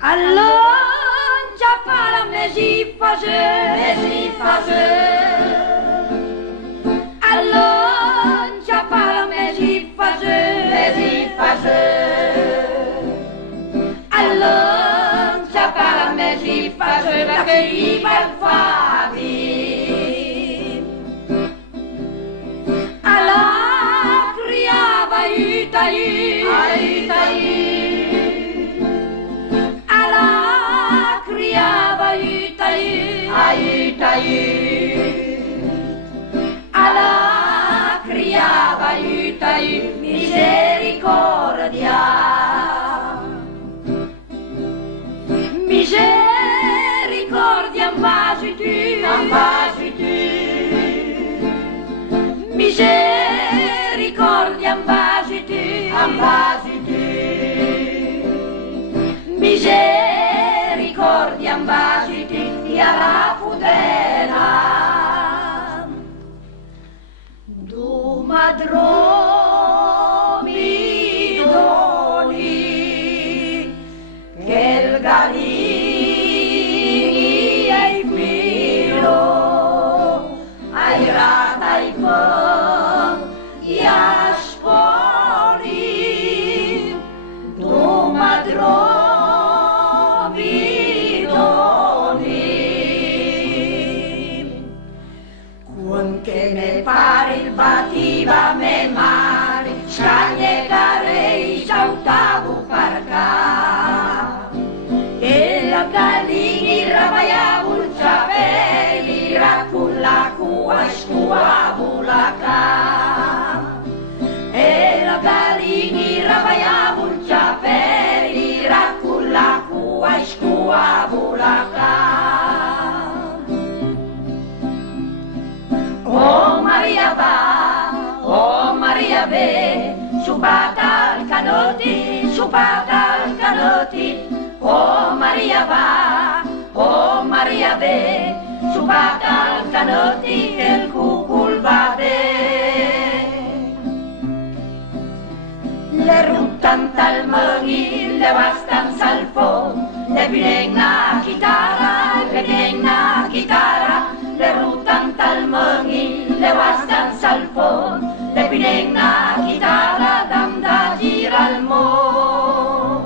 Allongia para mesi fase Allongia para mesi fase Allongia para mesi fase la che viva il fadi alla criava aiutai alla criava alla criava aiutai misericordia misericordia ambasi tu misericordia ambasi tu misericordia ambasi tu la fudela du madromi doni che il galini ai filo ai rata ai fo i aspori du madromi doni con che me pare il bativa me mare scagne carei sautavu parca e la galini rabaiavu il ciapelli racculla cua scuavu la ca e la galini rabaiavu il ciapelli racculla cua scuavu la ca oh Maria va, oh Maria ve, subata al canoti, oh Maria va, oh Maria ve, subata al canoti che il cucul va de. Le ruttan tal mănghi, le vastan salfon, le pinegna chitarra, le ruttan tal mănghi, le vastan salfon, le pinegna chitarra, dam da gira al món.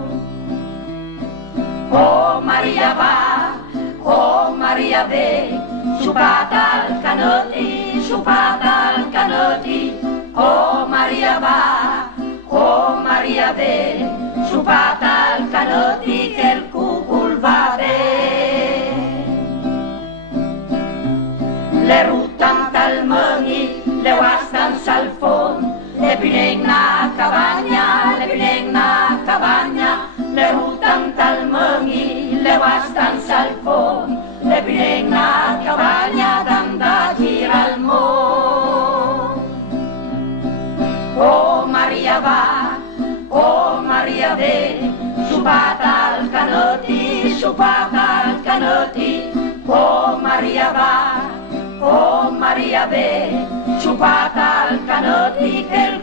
Oh Maria va, oh Maria ve, subata al canoti, oh Maria va, oh Maria ve, subata al canoti che il cucul va de. Le ruttan tal mănghi, le vastan salfon, le pinegna cabanya, le ruttan tal mănghi, le vastan salfon, le pinegna cabanya, dam da gira al món. Oh Maria va, oh Maria ve, subata al canoti, oh Maria va, oh Maria ve, subata al canoti che il